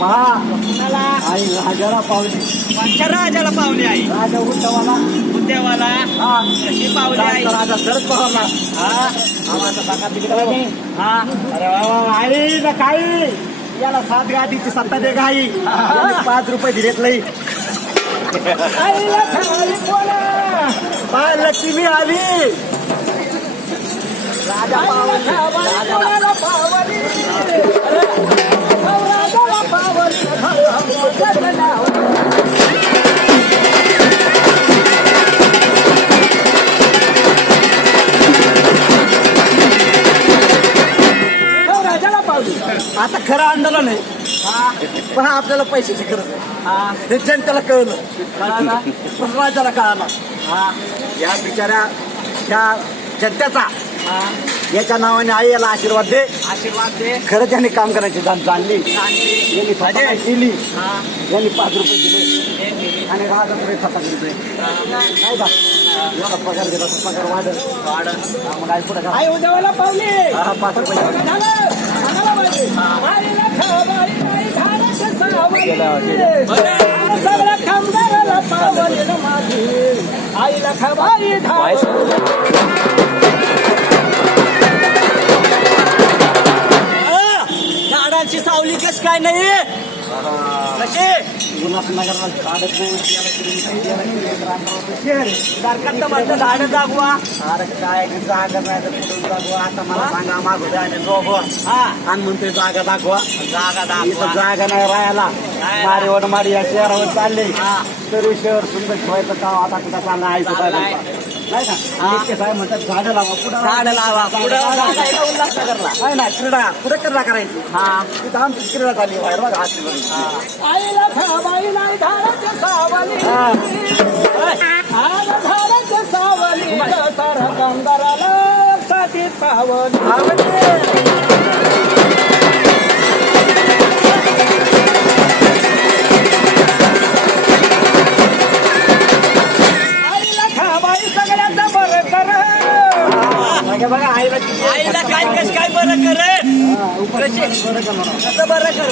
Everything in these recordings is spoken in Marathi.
पहा कुणाला आई राजाला पावली कोणत्या राजाला पावली आई राजा उद्धवाला उद्यावाला हा कशी पावली आई राजा शरद पवारला हा आम्हाला सांगा तिकडे हा अरे वा वा आई ना काही याला 7 गादीची सत्ता दे गाई 5 रुपये दिलेत लई लक्ष्मी आली राजा राजाला पावली आता खरं आंदोलन आहे पण आपल्याला पैशाची गरज आहे हे जनतेला कळलं पण राजाला कळाला या बिचाऱ्या त्या जनतेचा याच्या नावाने आई याला आशीर्वाद दे आशीर्वाद दे खरं त्यांनी काम करायची जाणली यांनी फजिती केली यांनी 5 रुपये दिले आणि राजाकडे 7 रुपये काय का एवढा पगार दिला तर पगार वाढत मग आई कुठं आई उद्यावाला पावली 5 रुपये सगळ्या कामगाराला पावली ना माझी आईला खबारी झाडाची सावली कस काय नाही कशी उल्हासनगरला काढत सरकारनं म्हणतं झाडं जागवा अरे काय जागा नाही तर कुठून दाखवा आता मला सांगा माग होते आणि जोग हा आणि म्हणतोय जागा दाखवा जागा इथं दाखवा जागा नाही राहायला मारीवर मारी या शहरावर चालले हा. तरी शहर सुंदर ठेवायचं का आता कुठं चाललं ऐकू नाही का इतके साहेब म्हणतात झाडं लावा पुढं झाडं लावा पुढं जायला उल्हासनगरला आहे ना क्रीडा कुठे क्रीडा करायची हा तिथं आमची क्रीडा झाली बाहेर बघा हात आईला खबाई नाही झाडाची सावली झाडाची सावली सारा कामगाराला साथीत पावली आईला खबाई सगळ्यांचा बरं कर बघा आईला आईला काय कस काय बरं कर कसं बरं कर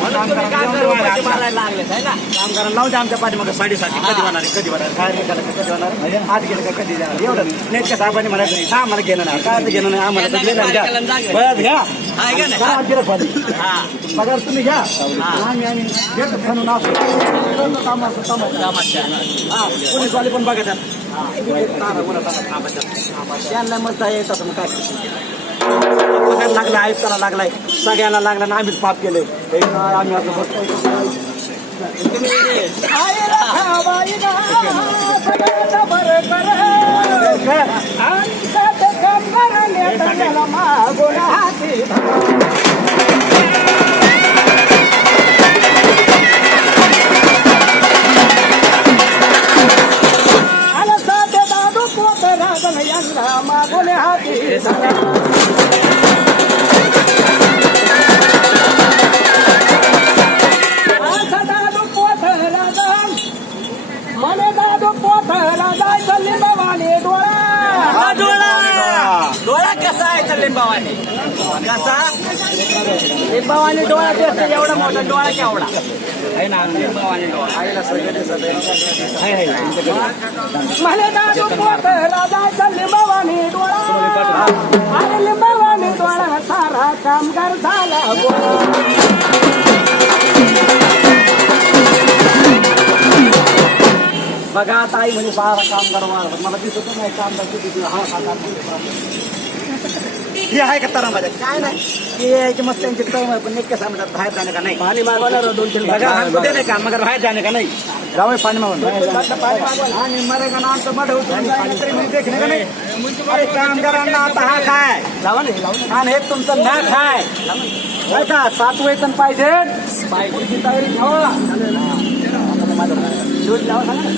म्हणून तुम्ही काय करू मारायला लागलेत आहे ना काम करायला लावून द्या आमच्या पाठीमागे साडेसाती कधी होणार कधी होणार बाहेर निघालं का कधी होणार आत गेलं का कधी जाणार एवढं नेटच्या साहेबांनी म्हणायचं नाही का आम्हाला घेणं नाही काय घेणं नाही आम्हाला तर घेणं घ्या बळ्यात घ्या आहे का नाही? काय आत गेलं पाणी हा पगार तुम्ही घ्या आम्ही घेतो म्हणून असतो तमाशा हा पोलीसवाले पण बघा त्यांना मस्त येतात मग काय पगार लागला आयुक्ताला लागलाय सगळ्यांना लागला ना आम्हीच पाप केले आम्ही असं बसतो आईला खबाई ना सगळ्यांचा बरं कर आणि साथ कामगाराने त्याला मागून हाती आणि साथ दादू पोत राजन यांना मागून हाती असं दादू पोत राजन मने दादू पोत राजायचं लिंबावाने डोळा डोळा कसा आहे तर लिंबावाने कसा लिंबावाने डोळा दिसतो एवढा मोठा डोळा केवढा आहे ना लिंबावाने डोळा मने दादू पोत राजायचं लिंबावाने डोळा आणि लिंबावाने डोळा सारा कामगार झाला बघा आता आई म्हणजे सारा कामगार मारतात मला दिसत नाही कामगार किती हा हे आहे का तरा माझ्या काय नाही हे यायचे मस्त त्यांचे टर्म आहे पण नेटके सांगतात बाहेर जाणे का नाही पाणी मागवणार 2-3 बघा कुठे नाही का मगर बाहेर जाणे का नाही जावे पाणी मागून आणि मरे का नाम तर मध तरी मी देखणे का नाही अरे कामगारांना आता हा काय लावा नाही आणि हे तुमचं नाक आहे का 7 वेतन पाहिजे पाहिजे तयारी ठेवा शूज लावा सांगा